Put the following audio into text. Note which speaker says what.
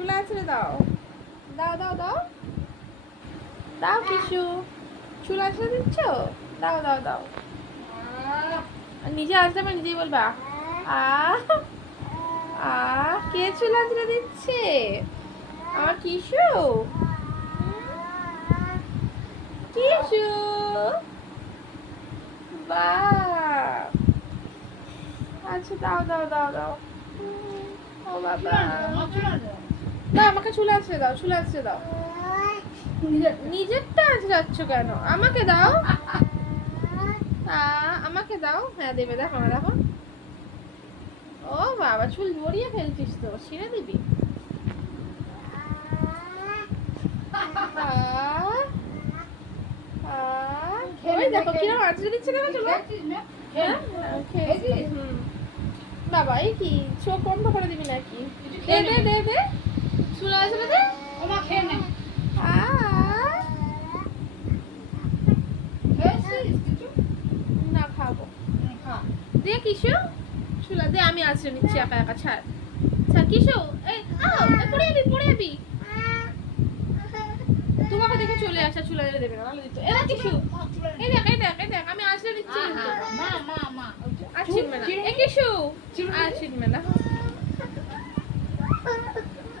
Speaker 1: চুলা ছেড়ে দাও। দাও দাও দাও। দাও কিশু চুলা ছেড়ে দিচ্ছ? দাও দাও দাও। নিজে আসতে হবে নিজেই বলবা। আ আ কে চুলা ছেড়ে দিচ্ছে? আমার কিশু কিশু বা আচ্ছা দাও দাও দাও দাও। ও বাবা। না, আমাকে চুলে আসতে দাও, চুলে আসতে দাও। নিজেরটা আঁচড়াচ্ছ কেন? আমাকে দাও। আমাকে দাও। হ্যাঁ দেবে, দেখো দেখো। ও বাবা, চুল জড়িয়ে ফেলছিস তো, ছিঁড়ে দিবি। হ্যাঁ। বাবা, এই কি, চোখ বন্ধ করে দিবি নাকি? দে দে দে দে। না খাব। দে কিশু। দে আমি আসলে নিচ্ছি একা একা ছাড়। ছাড় কিশু। এই আও পড়ে যাবি পড়ে যাবি। তোমাকে দেখে চলে আসা চুলা দিলে দেবে না নাহলে দিত। এরা কিশু। এই দেখ এই দেখ এই দেখ আমি আসলে কিশু। আর ছিটবে না।